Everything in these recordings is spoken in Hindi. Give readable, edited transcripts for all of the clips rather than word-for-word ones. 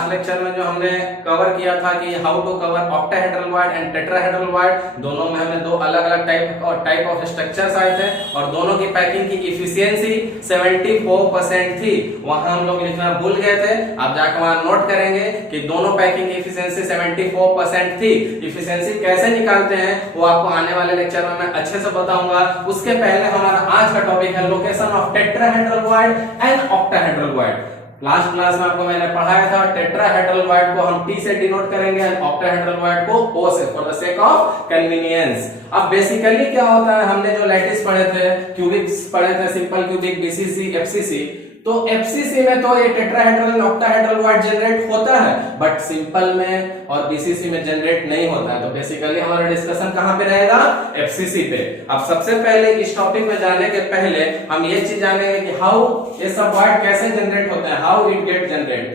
लास्ट लेक्चर में जो हमने कवर किया था कि how to cover octahedral void and tetrahedral void, दोनों में हमें दो अलग अलग टाइप ऑफ स्ट्रक्चर्स आए थे और दोनों की पैकिंग की इफिशियंसी 74% थी। वहां हम लोग लिखना भूल गए थे, आप जाकर वहां नोट करेंगे कि दोनों पैकिंग की इफिशियंसी 74% थी। इफिशियंसी कैसे निकालते हैं वो आपको आने वाले लेक्चर में मैं अच्छे से बताऊंगा। उसके पहले हमारा आज का टॉपिक है location of tetrahedral void and octahedral wide. Last class में आपको मैंने पढ़ाया था टेट्राहेड्रल वाइड को हम T से डिनोट करेंगे एंड ऑक्टाहेड्रल वाइड को O से, for the sake of convenience. अब बेसिकली क्या होता है, हमने जो लैटिस पढ़े थे, क्यूबिक्स पढ़े थे, सिंपल क्यूबिक, बीसीसी, एफसीसी, तो एफसीसी में तो ये tetrahedral and octahedral wide generate होता है, बट सिंपल में और बीसीसी में जनरेट नहीं होता है। तो बेसिकली हमारा डिस्कशन कहां पे रहेगा, एफसीसी पे। अब सबसे पहले इस टॉपिक में जाने के पहले हम ये चीज जानेंगे कि हाउ ये सब वाइड कैसे जनरेट होते हैं, हाउ इट गेट जनरेट,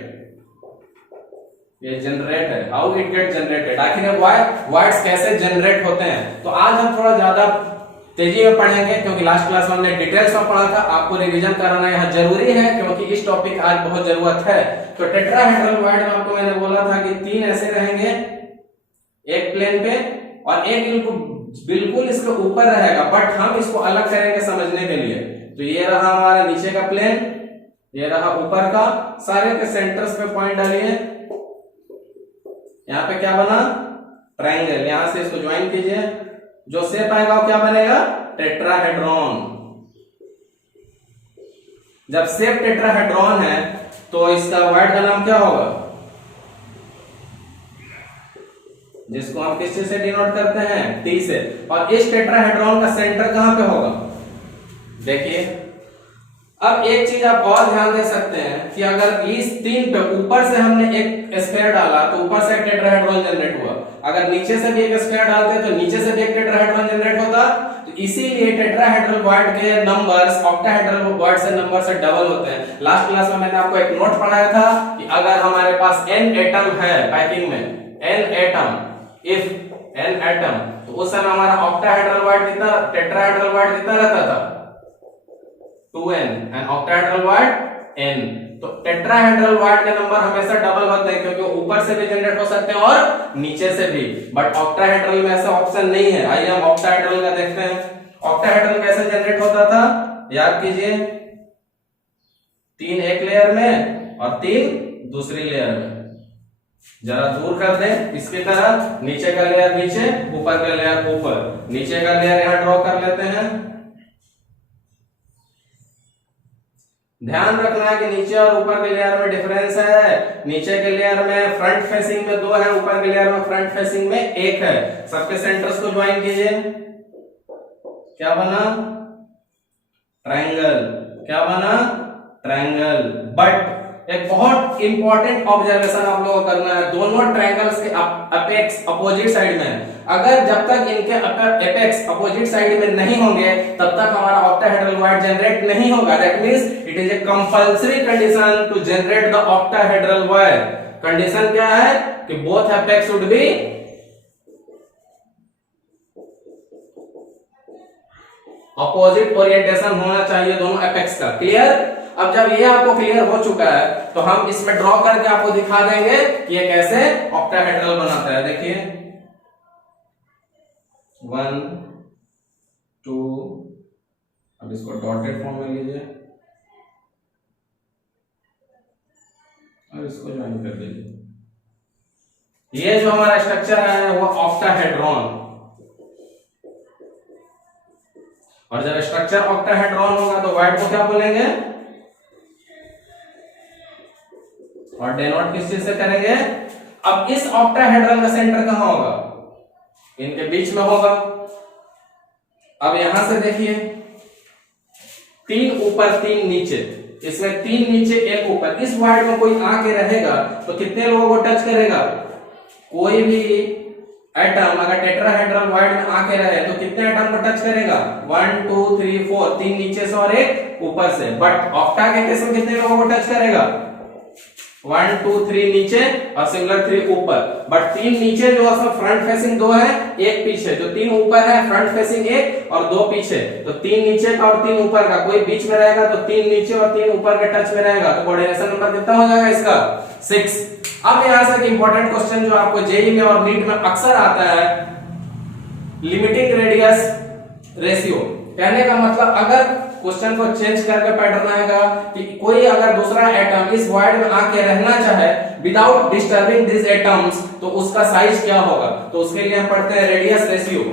ये जनरेट है, हाउ इट गेट जनरेटेड, आखिर वाइड्स कैसे जनरेट होते हैं। तो आज हम थोड़ा ज्यादा तेजी में पढ़ेंगे क्योंकि लास्ट क्लास में हमने डिटेल्स में पढ़ा था, आपको रिवीजन कराना यहाँ जरूरी है क्योंकि इस टॉपिक आज बहुत जरूरत है। तो टेट्राहेड्रल वाइड में आपको मैंने बोला था कि तीन ऐसे रहेंगे एक प्लेन पे और एक बिल्कुल इसके ऊपर रहेगा, बट हम इसको अलग करेंगे समझने के लिए। तो ये रहा हमारा नीचे का प्लेन, ये रहा ऊपर का, सारे के सेंटर्स पे पॉइंट डालिए। यहाँ पे क्या बना, ट्रायंगल, यहां से इसको ज्वाइन कीजिए, जो शेप आएगा वो क्या बनेगा, टेट्राहेड्रॉन। जब शेप टेट्राहेड्रॉन है तो इसका वाइड का नाम क्या होगा, जिसको हम किस चीज से डिनोट करते हैं, T से। और इस टेट्राहेड्रॉन का सेंटर कहां पे होगा, देखिए। अब एक चीज आप और ध्यान दे सकते हैं कि अगर इस तीन पे ऊपर से हमने एक स्फीयर डाला तो ऊपर से एक टेट्राहेड्रॉन जनरेट हुआ, अगर नीचे से भी एक स्फीयर डालते तो नीचे से भी एक टेट्राहेड्रॉन जनरेट होता। तो इसीलिए टेट्राहेड्रल वाइड के नंबर्स ऑक्टाहेड्रल वाइड से नंबर से डबल होते हैं। लास्ट क्लास में मैंने आपको एक नोट पढ़ाया था कि अगर हमारे पास n एटम है पैकिंग में, n atom, if n atom, तो उस समय हमारा ऑक्टाहेड्रल वाइड कितना, टेट्राहेड्रल वाइड कितना रहता था, 2n and octahedral wide n। तो टेट्राहेड्रल वाइड के नंबर हमेशा डबल होते हैं क्योंकि ऊपर से भी जनरेट हो सकते हैं और नीचे से भी, बट ऑक्टाहेड्रल में ऐसा ऑप्शन नहीं है। आइए हम ऑक्टाहेड्रल का देखते हैं। ऑक्टाहेड्रल कैसे जनरेट होता था, याद कीजिए, 3 एक लेयर में और 3 दूसरी लेयर में। जरा दूर कर दे इसकी तरह, नीचे का लेयर नीचे, ऊपर का लेयर ऊपर। नीचे का लेयर यहां ड्रॉ कर लेते हैं। ध्यान रखना है कि नीचे और ऊपर के लेयर में डिफरेंस है। नीचे के लेयर में फ्रंट फेसिंग में 2 है, ऊपर के लेयर में फ्रंट फेसिंग में 1 है। सबके सेंटर्स को ज्वाइन कीजिए, क्या बना, ट्रायंगल, क्या बना, ट्रायंगल। बट एक बहुत इंपॉर्टेंट ऑब्जर्वेशन आप लोगों को करना है, दोनों ट्रायंगल्स के अपेक्स अपोजिट साइड में है। अगर जब तक इनके एपेक्स अपोजिट साइड में नहीं होंगे तब तक हमारा ऑक्टाहेड्रल वाइड जनरेट नहीं होगा। That means it is a compulsory condition to generate the octahedral void. Condition क्या है कि both apex should be opposite orientation होना चाहिए दोनों एपेक्स का। क्लियर। अब जब ये आपको क्लियर हो चुका है तो हम इसमें ड्रॉ करके आपको दिखा देंगे कि ये कैसे ऑक्टाहेड्रल बनाता है। देखिए 1 2, अब इसको डॉटेड फॉर्म में लीजिए और इसको ज्वाइन कर दीजिए। ये जो हमारा स्ट्रक्चर है वो ऑक्टाहेड्रॉन, और जब स्ट्रक्चर ऑक्टाहेड्रॉन होगा तो वाइड को क्या बोलेंगे, और डेनोट किस चीज से करेंगे। अब इस ऑक्टाहेड्रल का सेंटर कहां होगा, इनके बीच में होगा। अब यहां से देखिए 3 ऊपर 3 नीचे, इसमें 3 नीचे 1 ऊपर। इस वाइड में कोई आके रहेगा तो कितने लोगों को टच करेगा, कोई भी एटम अगर टेट्राहेड्रल वाइड में आके रहे तो कितने एटम को टच करेगा, 1 2 3 4, 3 नीचे से और 1 ऊपर से। बट ऑक्टा के केस में कितने लोगों को टच करेगा, 1 2 3 नीचे और सिमिलर 3 ऊपर। बट 3 नीचे जो है फ्रंट फेसिंग 2 है, 1 पीछे, जो 3 ऊपर है फ्रंट फेसिंग 1 और 2 पीछे। तो 3 नीचे का और 3 ऊपर का कोई बीच में रहेगा तो 3 नीचे और 3 ऊपर के टच में रहेगा, तो कोऑर्डिनेशन नंबर कितना हो जाएगा इसका, 6। अब यहां से एक इंपॉर्टेंट क्वेश्चन जो आपको जेईई में और नीट में अक्सर आता है, लिमिटिंग रेडियस रेशियो। कहने का मतलब अगर क्वेश्चन को चेंज करके पैटर्न आएगा कि कोई अगर दूसरा एटम इस वॉइड में आके रहना चाहे विदाउट डिस्टर्बिंग दिस एटम्स, तो उसका साइज क्या होगा। तो उसके लिए हम पढ़ते हैं रेडियस रेशियो।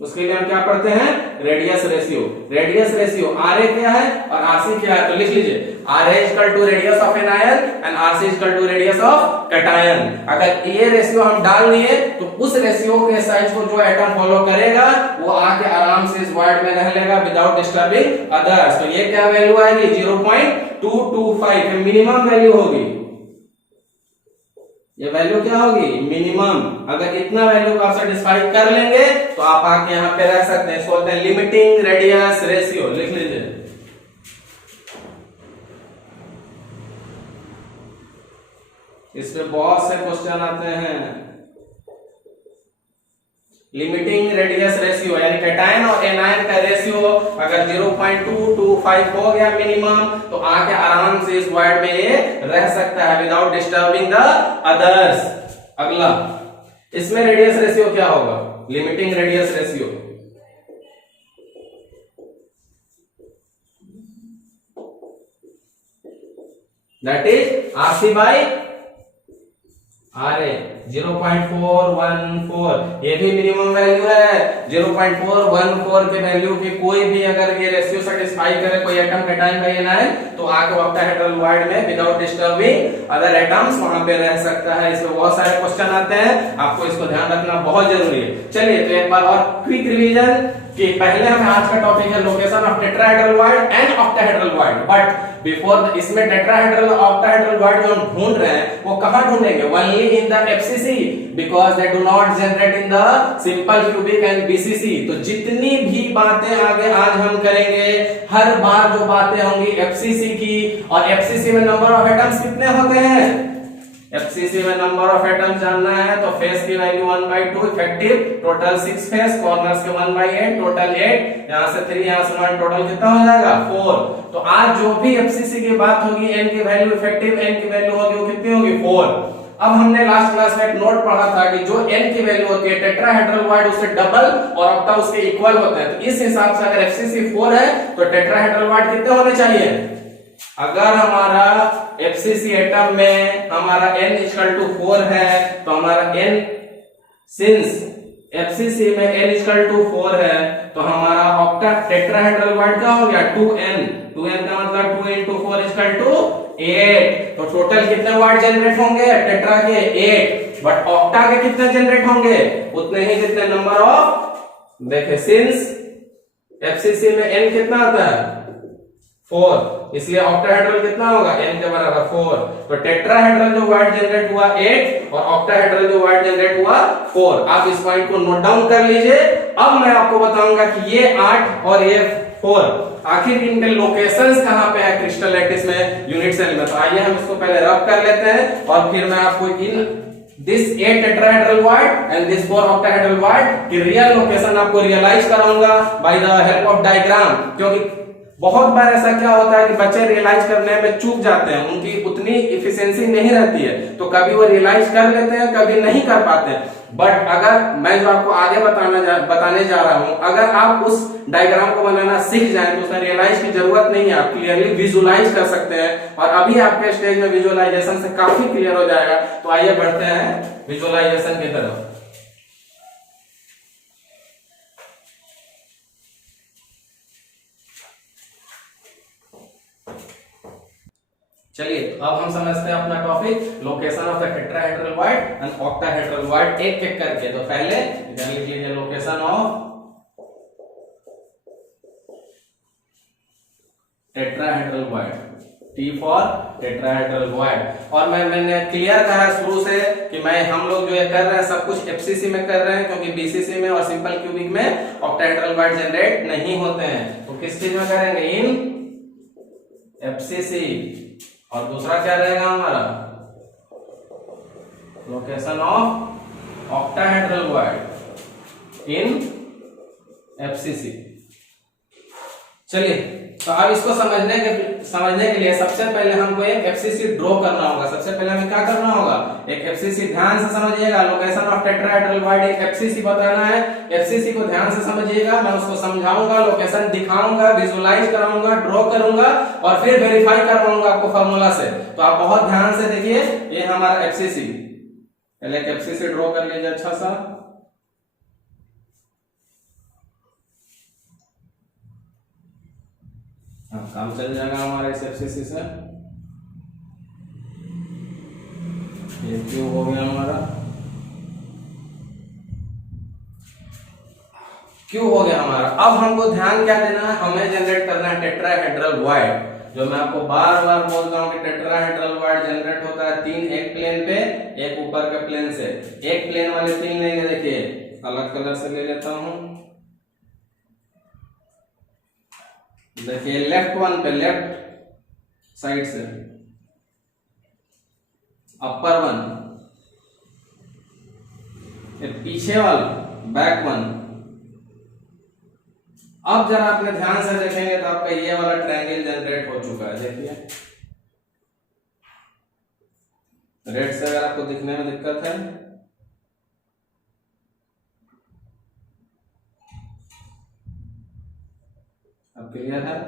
उसके लिए हम क्या पढ़ते हैं, radius ratio. Radius ratio R A क्या है और आरसी क्या है, तो लिख लीजिए R A equal to radius of anion and R C equal to radius of cation. अगर ये रेशियो हम डाल दिए तो उस रेशियो के साइज को जो एटम फॉलो करेगा वो आके आराम से इस वॉइड में रह लेगा विदाउट डिस्टर्बिंग अदर्स। तो ये क्या वैल्यू आएगी 0.225, मिनिमम वैल्यू होगी। ये वैल्यू क्या होगी, मिनिमम। अगर इतना वैल्यू को आप सेटिस्फाई कर लेंगे तो आप आके यहां पे रह सकते हैं। इसको बोलते हैं लिमिटिंग रेडियस रेशियो, लिख लीजिए। इसमें बहुत से क्वेश्चन आते हैं। लिमिटिंग रेडियस रेशियो यानी कैटायन और एनायन का रेशियो अगर 0.225 हो गया मिनिमम, तो आके आराम से इस वॉइड में ये रह सकता है विदाउट डिस्टर्बिंग द अदर्स। अगला, इसमें रेडियस रेशियो क्या होगा, limiting radius ratio that is R C by R A 0.414। ये भी मिनिमम वैल्यू है। 0.414 के वैल्यू की कोई भी अगर ये रेशियो सेटिस्फाई करे कोई एटम कैटायन का एनायन, तो आके ऑक्टाहेड्रल वॉइड में विदाउट डिस्टर्बिंग अदर एटम्स वहां पे रह सकता है। इसमें बहुत सारे क्वेश्चन आते हैं, आपको इसको ध्यान रखना बहुत जरूरी है। चलिए तो एक बार और क्विक रिवीजन कि पहले हमें आज का टॉपिक है location of tetrahedral void and octahedral void. But before इसमें टेट्राहेड्रल और ऑक्टाहेड्रल वॉइड जो हम ढूंढ रहे हैं वो कहां ढूंढेंगे, only in the FCC because they do not generate in the simple cubic and BCC. तो जितनी भी बातें आगे आज हम करेंगे, हर बार जो बातें होंगी एफसीसी की, और एफसीसी में नंबर ऑफ एटम्स कितने होते हैं, एफसीसी में नंबर ऑफ एटम्स जानना है तो फेस की value 1/2, effective total 6 face, corners के 1/8, टोटल 8, यहां से 3 यहां से 1, टोटल कितना हो जाएगा 4। तो आज जो भी एफसीसी की बात होगी, एन की वैल्यू, इफेक्टिव एन की वैल्यू होगी वो कितनी होगी 4। अब हमने लास्ट क्लास में एक नोट पढ़ा था कि जो n की वैल्यू होती है टेट्राहेड्रल वॉइड उससे डबल और ऑक्टा उसके इक्वल होता है। तो इस हिसाब से अगर एफसीसी 4 है तो टेट्राहेड्रल वॉइड कितने होने चाहिए, अगर हमारा एफसीसी एटम में हमारा n इक्वल टू 4 है तो हमारा n, सिंस एफसीसी में n इक्वल टू 4 है तो हमारा ऑक्टा टेट्राहेड्रल वॉइड क्या हो गया 2n। 2n का मतलब 2 into 4 इक्वल टू 8। तो टोटल कितने वॉइड जनरेट होंगे टेट्रा के 8, बट ऑक्टा के कितने जनरेट होंगे उतने ही जितने नंबर ऑफ, देखिए सिंस एफसीसी में n कितना आता है 4, इसलिए ऑक्टाहेड्रल कितना होगा n के बराबर 4। तो टेट्राहेड्रल जो वॉइड जनरेट हुआ 8 और ऑक्टाहेड्रल जो वॉइड जनरेट हुआ 4। आप इस पॉइंट को नोट डाउन कर लीजिए। अब मैं आपको बताऊंगा कि ये 8 और ये 4 आखिर इनके लोकेशंस कहां पे है क्रिस्टल लैटिस में, यूनिट सेल में। तो आइए हम इसको पहले रब कर लेते हैं और फिर मैं आपको इन this 8 tetrahedral word and this 4 octahedral word की रियल लोकेशन आपको रियलाइज कराऊंगा by the help of diagram. क्योंकि बहुत बार ऐसा क्या होता है कि बच्चे रियलाइज करने में चूक जाते हैं, उनकी उतनी इफिशिएंसी नहीं रहती है, तो कभी वो रियलाइज कर लेते हैं कभी नहीं कर पाते हैं। बट अगर मैं जो आपको आगे बताने जा रहा हूं, अगर आप उस डायग्राम को बनाना सीख जाएं तो उसमें रियलाइज की जरूरत नहीं है, आप क्लियरली विजुअलाइज कर सकते हैं और अभी आपके स्टेज में विजुअलाइजेशन से काफी क्लियर हो जाएगा। तो आइए बढ़ते हैं विजुअलाइजेशन की तरफ। चलिए अब हम समझते हैं अपना topic location of the tetrahedral void and octahedral void एक एक करके। तो पहले इधर लिख लीजिए location of tetrahedral void, T for tetrahedral void. और मैंने क्लियर कहा शुरू से कि हम लोग जो ये कर रहे हैं सब कुछ एफसीसी में कर रहे हैं, क्योंकि बीसीसी में और सिंपल क्यूबिक में ऑक्टाहेड्रल वॉइड जनरेट नहीं होते हैं। तो किस चीज में करेंगे, इन एफसीसी। और दूसरा क्या रहेगा हमारा location of octahedral void in FCC. चलिए तो अब इसको समझने के लिए सबसे पहले हमको एक एफसीसी ड्रॉ करना होगा। सबसे पहले हमें क्या करना होगा, एक एफसीसी, ध्यान से समझिएगा, लोकेशन ऑफ टेट्राहेड्रल वाइड एक एफसीसी बताना है। एफसीसी को ध्यान से समझिएगा, मैं उसको समझाऊंगा, लोकेशन दिखाऊंगा, विजुअलाइज कराऊंगा, ड्रॉ करूंगा और फिर वेरीफाई करवाऊंगा आपको फार्मूला से। तो आप बहुत ध्यान से देखिए, ये हमारा एफसीसी, पहले एक एफसीसी ड्रॉ कर लीजिए अच्छा सा। काम चल जाएगा हमारे इस एफसीसी से। ये क्यू हो गया हमारा, क्यू हो गया हमारा। अब हमको ध्यान क्या देना है, हमें जनरेट करना है टेट्राहेड्रल वाइड। जो मैं आपको बार बार बोलता हूं कि टेट्राहेड्रल वाइड जनरेट होता है तीन, एक प्लेन पे, एक ऊपर के प्लेन से। एक प्लेन वाले तीन लेंगे, देखिए अलग कलर से ले लेता हूं। देखिए लेफ्ट वन पे, लेफ्ट साइड से अपर वन, फिर पीछे वाला बैक वन। अब जरा अपने ध्यान से देखेंगे तो आपका ये वाला ट्रायंगल जनरेट हो चुका है। देखिए रेड से अगर आपको दिखने में दिक्कत है, अब क्लियर है,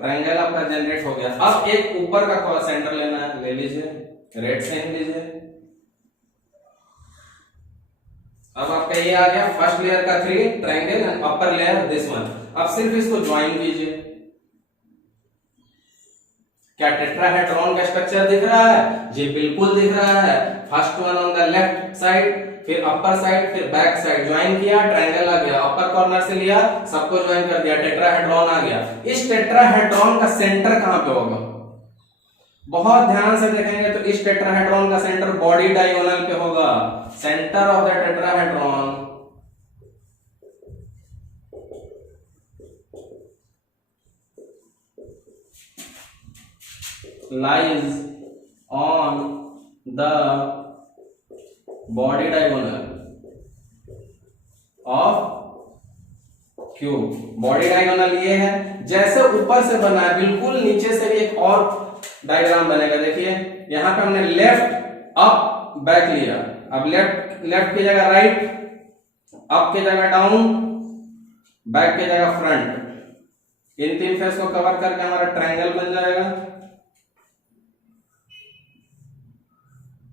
ट्रायंगल आपका जनरेट हो गया। अब एक ऊपर का सेंटर लेना है, ले लीजिए, रेड से ही लीजिए। अब आपका ये आ गया फर्स्ट लेयर का 3 triangle and upper layer this one. अब सिर्फ इसको ज्वाइन कीजिए। क्या टेट्राहेड्रॉन का स्ट्रक्चर दिख रहा है? जी बिल्कुल दिख रहा है। First one on the left side, फिर अपर साइड, फिर बैक साइड, ज्वाइन किया, ट्रायंगल आ गया, अपर कॉर्नर से लिया, सबको ज्वाइन कर दिया, टेट्राहेड्रॉन आ गया। इस टेट्राहेड्रॉन का सेंटर कहां पे होगा? बहुत ध्यान से देखेंगे तो इस टेट्राहेड्रॉन का सेंटर बॉडी डायगोनल पे होगा। Centre of the tetrahedron lies on the body diagonal of cube. Body diagonal ये है, जैसे ऊपर से बना है बिल्कुल नीचे से भी एक और डायग्राम बनेगा। देखिए यहां पे हमने लेफ्ट अप बैक लिया, अब लेफ्ट की जगह राइट, अप की जगह डाउन, बैक की जगह फ्रंट। इन तीन फेस को कवर करके हमारा ट्रायंगल बन जाएगा।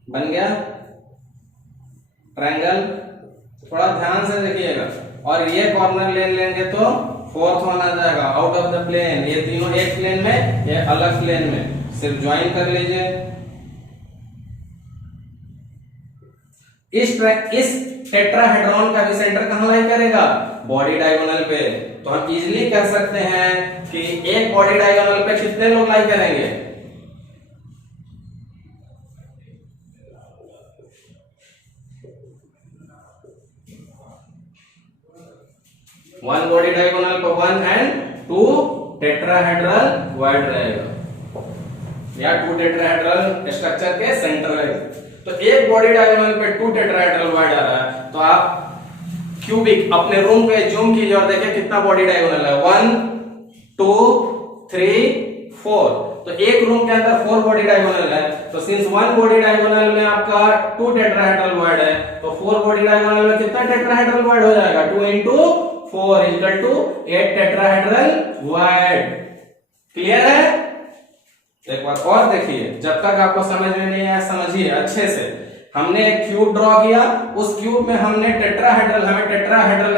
बन गया ट्रायंगल। थोड़ा ध्यान से देखिएगा, और ये कॉर्नर ले लेंगे तो फोर्थ वन आ जाएगा आउट ऑफ द प्लेन। ये तीनों एक प्लेन में, ये अलग प्लेन में, सिर्फ ज्वाइन कर लीजिए। इस टेट्राहेड्रॉन का भी सेंटर कहां लाई करेगा? बॉडी डायगोनल पे। तो हम इजीली कह सकते हैं कि एक बॉडी डायगोनल पे कितने लोग लाई करेंगे? वन बॉडी डायगोनल पे one and two tetrahedral void रहेगा, या टू टेट्राहेड्रल स्ट्रक्चर के सेंटर रहेगा। तो एक बॉडी डायगोनल पे टू टेट्राहेड्रल वाइड आ रहा है। तो आप क्यूबिक अपने रूम पे जूम कीजिए और देखिए कितना बॉडी डायगोनल है, 1 2 3 4। तो एक रूम के अंदर 4 बॉडी डायगोनल है। तो सिंस 1 बॉडी डायगोनल में आपका 2 टेट्राहेड्रल वाइड है, तो 4 बॉडी डायगोनल में कितना टेट्राहेड्रल वाइड हो जाएगा? 2 into 4 equal to 8 tetrahedral void. Clear है? एक बार और देखिए, जब तक आपको समझ में नहीं आया समझिए अच्छे से। हमने एक क्यूब ड्रॉ किया, उस क्यूब में हमने हमें टेट्राहेड्रल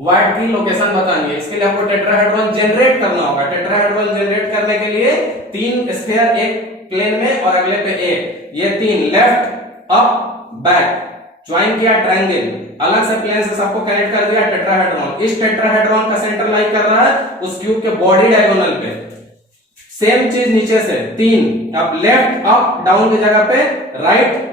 वाइड की लोकेशन बतानी है। इसके लिए हमको टेट्राहेड्रॉन जनरेट करना होगा। टेट्राहेड्रॉन जनरेट करने के लिए 3 स्फीयर एक प्लेन में और अगले पे एक, ये 3 लेफ्ट अप बैक, ज्वाइन किया ट्रायंगल, अलग से प्लेन से सबको कनेक्ट कर दिया टेट्राहेड्रॉन। इस टेट्राहेड्रॉन का सेंटर लाई कर रहा है उस क्यूब के बॉडी डायगोनल पे। सेम चीज नीचे से 3, अब लेफ्ट अप डाउन की जगह पे राइट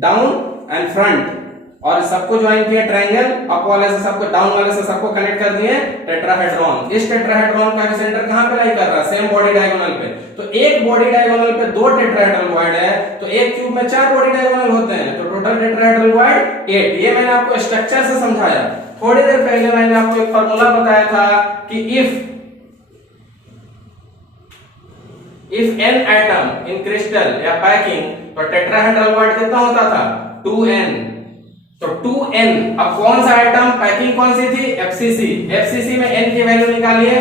डाउन एंड फ्रंट, और सबको ज्वाइन किया ट्रायंगल, अप वाले से सबको, डाउन वाले से सबको कनेक्ट कर दिए टेट्राहेड्रॉन। इस टेट्राहेड्रॉन का भी सेंटर कहां पे लाई कर रहा है? सेम बॉडी डायगोनल पे। तो एक बॉडी डायगोनल पे 2 टेट्राहेड्रल वाइड है, तो एक क्यूब में 4 बॉडी डायगोनल होते हैं, तो टोटल टेट्राहेड्रल वाइड 8। ये मैंने आपको स्ट्रक्चर से समझाया। थोड़ी देर पहले मैंने आपको एक फार्मूला बताया था कि if if n atom in crystal या पैकिंग, तो टेट्राहेड्रल बॉन्ड कितना होता था 2n। तो 2n, अब कौन सा एटम, पैकिंग कौन सी थी FCC, FCC में n की वैल्यू निकालिए।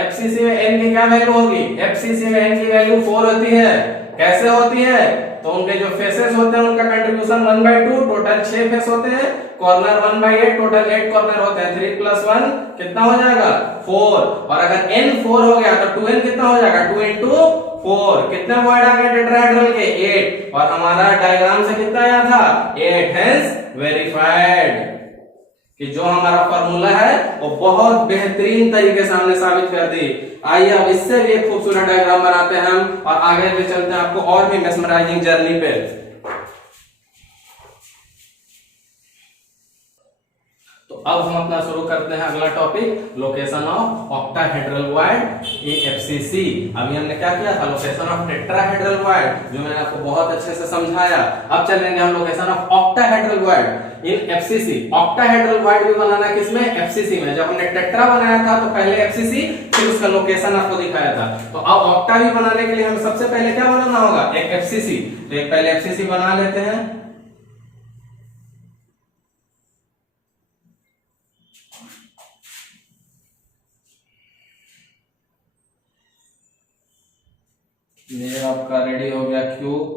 FCC में n की क्या वैल्यू होगी, FCC में n की वैल्यू 4 होती है। कैसे होती है, तो उनके जो फेसेस होते हैं उनका कंट्रीब्यूशन 1/2, टोटल 6 फेस होते हैं, कॉर्नर 1/8, टोटल 8 कॉर्नर होते हैं। 3 + 1 कितना हो जाएगा 4, और अगर n 4 हो गया तो 2n कितना हो जाएगा 2 × 4, कितने वॉइड आ गए टेट्राहेड्रल के 8, और हमारा डायग्राम से कितना आया था 8, हेंस वेरीफाइड कि जो हमारा फार्मूला है वो बहुत बेहतरीन तरीके से हमने साबित कर दी। आइए अब इससे भी एक खूबसूरत डायग्राम बनाते हैं हम, और आगे भी चलते हैं आपको और भी मेस्मराइजिंग जर्नी पे। तो अब हम अपना शुरू करते हैं अगला topic, location of octahedral void in FCC। अभी हमने क्या किया था, लोकेशन ऑफ टेट्राहेड्रल वॉइड, जो मैंने आपको बहुत अच्छे से समझाया। अब चलेंगे हम location of octahedral void in FCC। Octahedral void भी बनाना किसमें, FCC में। जब हमने टेट्रा बनाया था तो पहले FCC, फिर उसका लोकेशन आपको दिखाया था। तो अब ऑक्टा भी बनाने के लिए हमें सबसे पहले क्या बनाना होगा, एक FCC। तो एक पहले FCC बना लेते हैं। ये आपका रेडी हो गया क्यूब।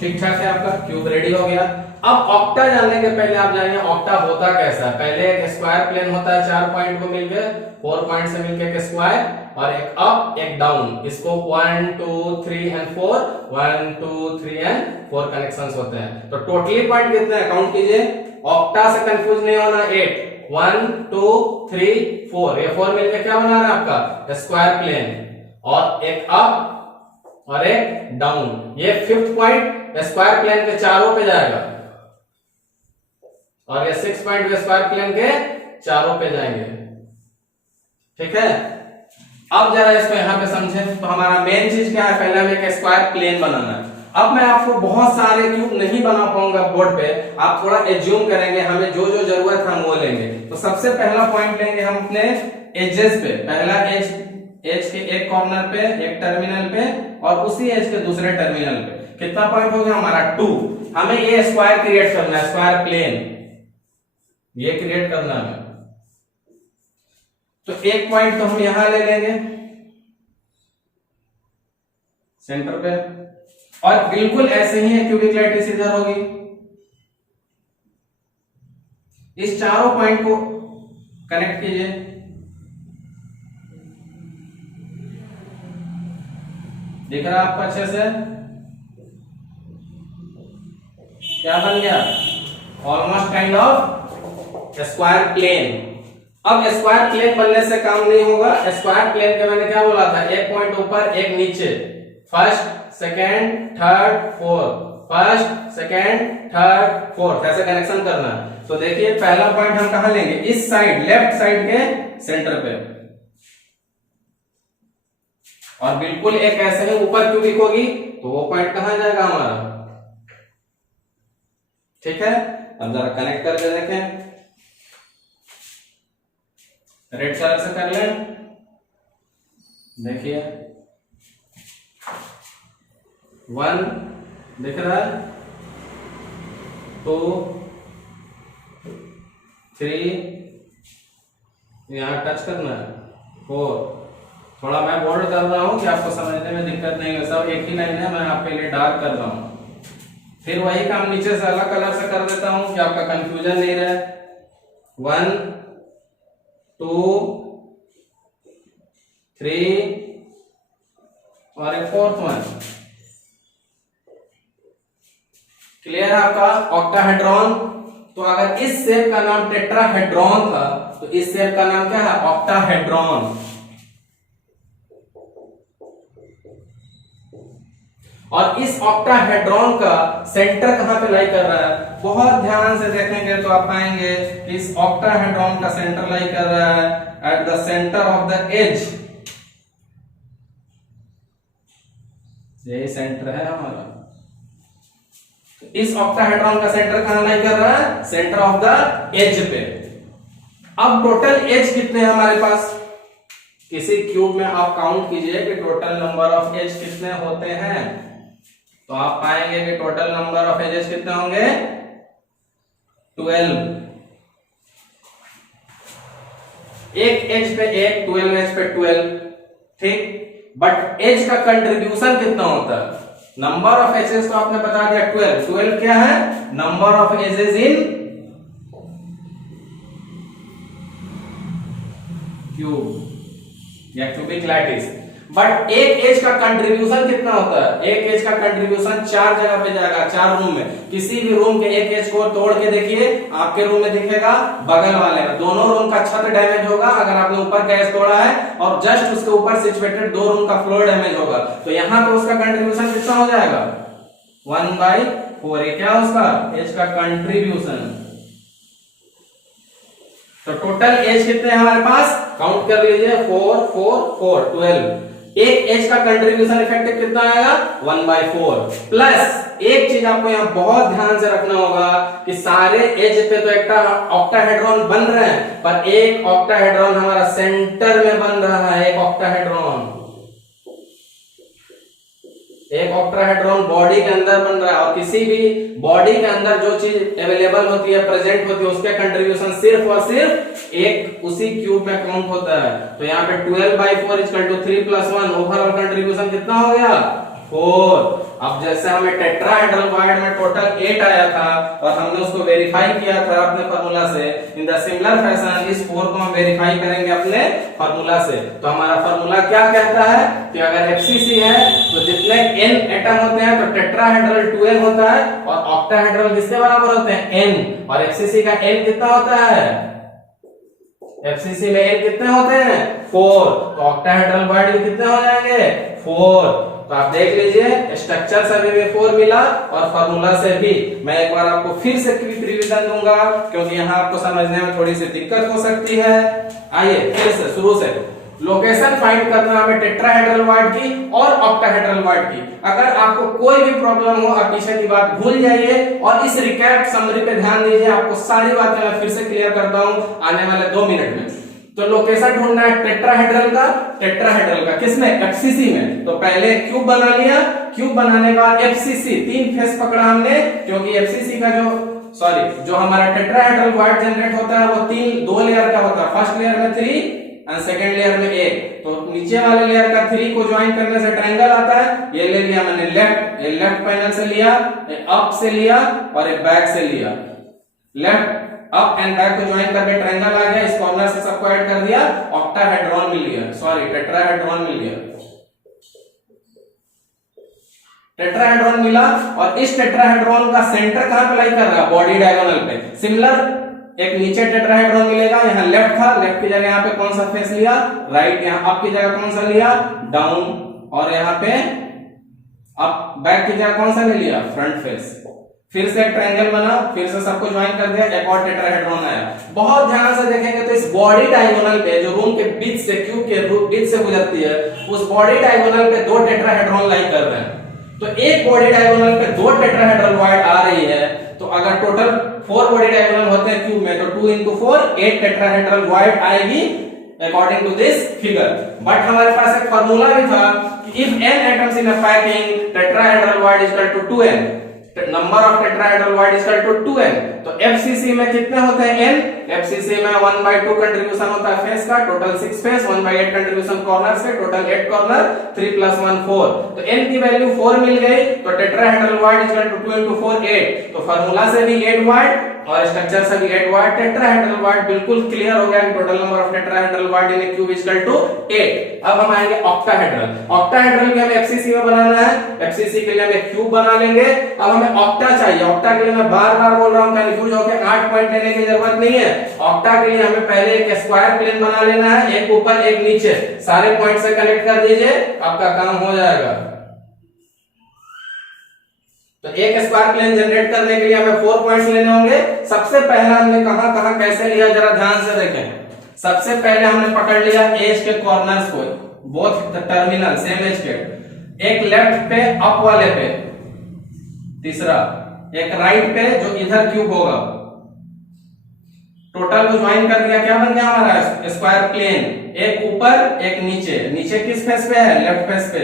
ठीक ठाक है, आपका क्यूब रेडी हो गया। अब ऑक्टा जानने के पहले आप जानिए ऑक्टा होता कैसा है। पहले एक स्क्वायर प्लेन होता है 4 पॉइंट को मिलकर, 4 पॉइंट से मिलकर एक स्क्वायर, और एक अप एक डाउन। इसको 1 2 3 एंड 4, 1 2 3 एंड 4 कनेक्शंस होते हैं। तो टोटली पॉइंट कितने हैं काउंट कीजिए, ऑक्टा से कंफ्यूज नहीं होना। 8 1 2 3 4, ये 4 मिलकर क्या बना रहा है आपका स्क्वायर प्लेन, और एक अप और एक डाउन। ये 5th पॉइंट स्क्वायर प्लेन के चारों पे जाएगा, और ये 6 पॉइंट स्क्वायर प्लेन के चारों पे जाएंगे। ठीक है, अब जरा इसको यहां पे समझें। तो हमारा मेन चीज क्या है, पहले हमें एक स्क्वायर प्लेन बनाना है। अब मैं आपको बहुत सारे क्यूब नहीं बना पाऊंगा बोर्ड पे, आप थोड़ा एज्यूम करेंगे, हमें जो जो जरूरत है हम वो लेंगे। तो सबसे पहला पॉइंट लेंगे हम अपने एजेस पे। पहला एज के एक कॉर्नर पे, एक टर्मिनल पे, और उसी एज के दूसरे टर्मिनल पे। कितना पॉइंट हो गया हमारा 2। हमें ये स्क्वायर क्रिएट करना है, स्क्वायर प्लेन ये क्रिएट करना है। तो एक पॉइंट तो हम यहां ले लेंगे सेंटर पे, और बिल्कुल ऐसे ही क्यूबिक लैटिस इधर होगी। इस चारों पॉइंट को कनेक्ट कीजिए। दिख रहा है आपको अच्छे से, क्या बन गया, almost kind of square plane. अब स्क्वायर प्लेन बनने से काम नहीं होगा। स्क्वायर प्लेन के मैंने क्या बोला था, एक पॉइंट ऊपर एक नीचे, first second third fourth, first second third fourth, ऐसे कनेक्शन करना है। तो देखिए पहला पॉइंट हम कहां लेंगे, इस साइड लेफ्ट साइड के सेंटर पे, और बिल्कुल एक ऐसे ही ऊपर क्यूबिक होगी, तो वो पॉइंट कहां जाएगा हमारा। ठीक है, अब जरा कनेक्ट करके देखें, रेड कलर से कर लें। देखिए 1 दिख रहा है, 2 3, यहां टच करना है, 4। थोड़ा मैं बोल्ड कर रहा हूं कि आपको समझने में दिक्कत नहीं हो, सब एक ही लाइन है, मैं आपके लिए डार्क कर रहा हूं। फिर वही काम नीचे से अलग कलर से कर देता हूं कि आपका कंफ्यूजन नहीं रहे। 1 2 3 और एक 4th वन। क्लियर है आपका ऑक्टाहेड्रॉन। तो अगर इस शेप का नाम टेट्राहेड्रॉन था, तो इस शेप का नाम क्या है, ऑक्टाहेड्रॉन। और इस ऑक्टाहेड्रॉन का सेंटर कहां पे लाई कर रहा है, बहुत ध्यान से देखेंगे तो आप पाएंगे कि इस ऑक्टाहेड्रॉन का सेंटर लाई कर रहा है at the centre of the edge. यही सेंटर है हमारा। तो इस ऑक्टाहेड्रॉन का सेंटर कहां लाई कर रहा है, सेंटर ऑफ द एज पे। अब टोटल एज कितने हैं हमारे पास, किसी क्यूब में आप काउंट कीजिए कि टोटल नंबर ऑफ एज कितने होते हैं, तो आप पाएंगे कि टोटल नंबर ऑफ एजेस कितने होंगे 12। एक एज पे एक, 12 एज पे 12, ठीक। बट एज का कंट्रीब्यूशन कितना होता है, नंबर ऑफ एजेस तो आपने बता दिया 12, 12 क्या है, number of edges in cube या क्यूबिक लैटिस। बट एक एज का कंट्रीब्यूशन कितना होता है, एक एज का कंट्रीब्यूशन 4 जगह पे जाएगा, 4 रूम में। किसी भी रूम के एक एज को तोड़ के देखिए, आपके रूम में दिखेगा, बगल वाले में, दोनों रूम का छत डैमेज होगा अगर आपने ऊपर का एज तोड़ा है, और जस्ट उसके ऊपर सिचुएटेड 2 रूम का फ्लोर डैमेज होगा, तो यहां पे उसका कंट्रीब्यूशन कितना हो जाएगा 1/4। ये क्या उसका एज का कंट्रीब्यूशन। तो टोटल एज कितने हैं हमारे पास, काउंट कर लीजिए 4 4 4 12। एक एज का कंट्रीब्यूशन इफेक्टिव कितना आएगा 1/4। प्लस एक चीज आपको यहाँ बहुत ध्यान से रखना होगा कि सारे एज पे तो एक ऑक्टाहेड्रॉन बन रहे हैं, पर एक ऑक्टाहेड्रॉन हमारा सेंटर में बन रहा है, एक ऑक्टाहेड्रॉन, एक ऑक्टाहेड्रॉन बॉडी के अंदर बन रहा है। और किसी भी बॉडी के अंदर जो चीज अवेलेबल होती है, प्रेजेंट होती है, उसके कंट्रीब्यूशन सिर्फ और सिर्फ एक उसी क्यूब में काउंट होता है। तो यहाँ पे 12/4 = 3 + 1, ओवरऑल कंट्रीब्यूशन कितना हो गया 4। अब जैसे हमें टेट्राहेड्रल वायड में टोटल 8 आया था और हमने उसको वेरीफाई किया था अपने फार्मूला से, इन द सिमिलर फैशन इस 4 को हम वेरीफाई करेंगे अपने फार्मूला से। तो हमारा फार्मूला क्या कहता है कि अगर FCC है तो जितने n एटम होते हैं तो टेट्राहेड्रल 2n होता है, और ऑक्टाहेड्रल किसके बराबर होते हैं n, और FCC का n कितना होता है, FCC में n कितने होते हैं 4, तो ऑक्टाहेड्रल वायड कितने हो जाएंगे 4। तो आप देख लीजिए स्ट्रक्चर से भी 4 मिला और फार्मूला से भी। मैं एक बार आपको फिर से क्विक रिवीजन दूंगा क्योंकि यहाँ आपको समझने में थोड़ी सी दिक्कत हो सकती है। आइए फिर से शुरू से, लोकेशन फाइंड करना हमें टेट्राहेड्रल वायड की और ऑक्टाहेड्रल वायड की। अगर आपको कोई भी प्रॉब्लम हो आप पीछे की बात भूल जाइए और इस रिकैप समरी पे ध्यान दीजिए, आपको सारी बातें मैं फिर से क्लियर करता हूं आने वाले 2 मिनट में। तो लोकेशन ढूंढना है टेट्राहेड्रल का किसमें FCC में। तो पहले क्यूब बना लिया, क्यूब बनाने के बाद FCC 3 फेस पकड़ा हमने, क्योंकि FCC का जो हमारा टेट्राहेड्रल वायड जनरेट होता है वो 2 लेयर का होता है। फर्स्ट लेयर में 3 और सेकेंड लेयर में 1। तो नीचे वाले लेयर का 3 को ज्वाइन करने से ट्रायंगल आता है, ये ले लिया मैंने लेफ्ट पैनल से लिया, अप से लिया और एक बैक से लिया। लेफ्ट अप एंड बैक को ज्वाइन करके ट्रायंगल आ गया, इस कॉर्नर से सबको ऐड कर दिया, ऑक्टाहेड्रॉन मिल गया, टेट्राहेड्रॉन मिल गया। टेट्राहेड्रॉन मिला और इस टेट्राहेड्रॉन का सेंटर कहां पे लाई कर रहा है, बॉडी डायगोनल पे। सिमिलर एक नीचे टेट्राहेड्रॉन मिलेगा, यहाँ लेफ्ट था, लेफ्ट की जगह यहाँ पे कौन सा फेस लिया राइट, यहाँ अप की जगह कौन सा लिया डाउन, और यहाँ पे अप बैक की जगह कौन सा ले लिया फ्रंट फेस। फिर से एक ट्रायंगल बना, फिर से सबको ज्वाइन कर दिया, एक और टेट्राहेड्रॉन आया। बहुत ध्यान से देखेंगे तो इस बॉडी डायगोनल पे जो रूम के बीच से क्यूब के बीच से गुजरती है, उस बॉडी डायगोनल पे 2 टेट्राहेड्रॉन लाई कर रहे हैं। तो एक बॉडी डायगोनल पे 2 टेट्राहेड्रल वायड आ रही है, तो अगर टोटल 4 बॉडी डायगोनल होते हैं क्यूब में, तो 2 × 4 8 टेट्राहेड्रल वायड आएगी according to this figure. But हमारे पास एक फार्मूला भी था कि if n atoms in a packing tetrahedral void = 2n, number of tetrahedral void = 2n। तो FCC में कितने होते हैं n, FCC में 1/2 कंट्रीब्यूशन होता है फेस का, टोटल 6 फेस, 1/8 कंट्रीब्यूशन कॉर्नर से, टोटल 8 कॉर्नर, 3 + 1 4। तो n की वैल्यू 4 मिल गई, तो टेट्राहेड्रल वायड = 2 × 4 8। तो फार्मूला से भी 8 वायड और स्ट्रक्चर से भी 8 वायड, टेट्राहेड्रल वायड बिल्कुल क्लियर हो गया कि total number of tetrahedral wide in A cube = 8। अब हम आएंगे ऑक्टाहेड्रल। ऑक्टाहेड्रल भी हमें FCC में बनाना है, FCC के लिए हम एक क्यूब बना लेंगे। अब हमें ऑक्टा चाहिए, ऑक्टा के लिए मैं बार-बार बोल रहा हूं, कंफ्यूज होकर 8 पॉइंट लेने की जरूरत नहीं है। ऑक्टा के लिए हमें पहले एक स्क्वायर प्लेन बना लेना है, एक ऊपर एक नीचे, सारे पॉइंट से कनेक्ट कर दीजिए, आपका काम हो जाएगा। तो एक स्क्वायर प्लेन जनरेट करने के लिए हमें 4 पॉइंट्स लेने होंगे। सबसे पहला हमने कहां कैसे लिया जरा ध्यान से देखें। सबसे पहले हमने पकड़ लिया एज के कॉर्नर्स को, बोथ टर्मिनल सेम एज के, एक लेफ्ट पे अप वाले पे, तीसरा एक राइट पे जो इधर क्यूब होगा। टोटल को ज्वाइन कर दिया, क्या बन गया हमारा स्क्वायर प्लेन, एक ऊपर एक नीचे, नीचे किस फेस पे है, लेफ्ट फेस पे,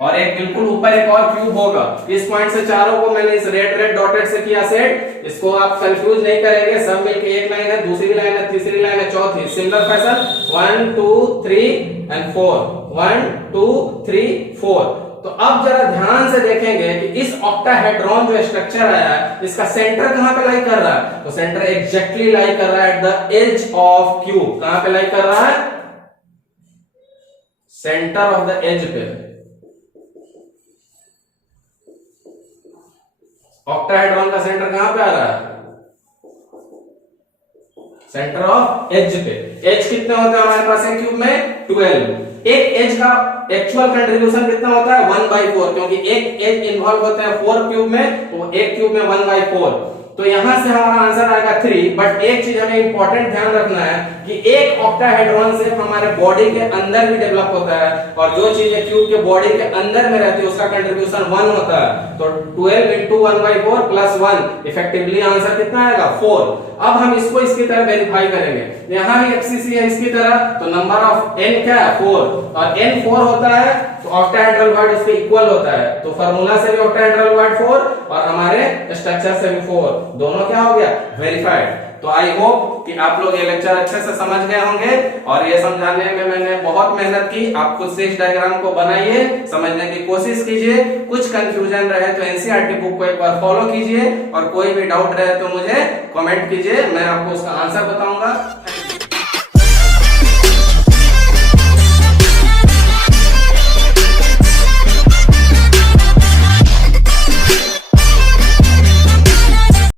और एक बिल्कुल ऊपर एक और क्यूब होगा। इस पॉइंट से चारों को मैंने इस रेड डॉटेड से किया सेट, इसको आप कंफ्यूज नहीं करेंगे, सब मिलके एक लाइन है, दूसरी लाइन है, तीसरी लाइन है, चौथी, सिमिलर फैशन 1 2 3 एंड 4, 1 2 3 4। तो अब जरा ध्यान से देखेंगे कि इस ऑक्टाहेड्रॉन जो स्ट्रक्चर आया है इसका सेंटर कहां पे लाई कर रहा है, तो सेंटर एग्जैक्टली लाई कर रहा है at the edge of cube. कहां पे लाई कर रहा है, सेंटर ऑफ द एज पे। ऑक्टाहेड्रॉन का सेंटर कहां पे आ रहा है, सेंटर ऑफ एज पे। एज कितने होते हैं हमारे पास है क्यूब में, 12। एक एज का एक्चुअल कंट्रीब्यूशन कितना होता है, 1/4, क्योंकि एक एज इन्वॉल्व होता है 4 क्यूब में, तो एक क्यूब में 1/4, तो यहां से हमारा आंसर आएगा 3। बट एक चीज हमें इंपॉर्टेंट ध्यान रखना है कि एक ऑक्टाहेड्रॉन सिर्फ हमारे बॉडी के अंदर भी डेवलप होता है, और जो चीजें क्यूब के बॉडी के अंदर में रहती है उसका कंट्रीब्यूशन 1 होता है। तो 12 into 1/4 प्लस 1, इफेक्टिवली आंसर कितना आएगा, 4। अब हम इसको इसकी तरह वेरीफाई करेंगे, यहाँ भी एफसीसी है इसकी तरह, तो नंबर ऑफ n क्या है, 4, और n 4 होता है तो ऑक्टाहेड्रल वर्ड उसके इक्वल होता है, तो फार्मूला से भी ऑक्टाहेड्रल वर्ड 4 और हमारे स्ट्रक्चर से भी 4, दोनों क्या हो गया, वेरीफाइड। तो आई होप कि आप लोग ये लेक्चर अच्छे से समझ गए होंगे, और ये समझाने में मैंने बहुत मेहनत की। आप खुद से इस डायग्राम को बनाइए, समझने की कोशिश कीजिए, कुछ कंफ्यूजन रहे तो एनसीईआरटी बुक को एक बार फॉलो कीजिए, और कोई भी डाउट रहे तो मुझे कमेंट कीजिए, मैं आपको उसका आंसर बताऊंगा।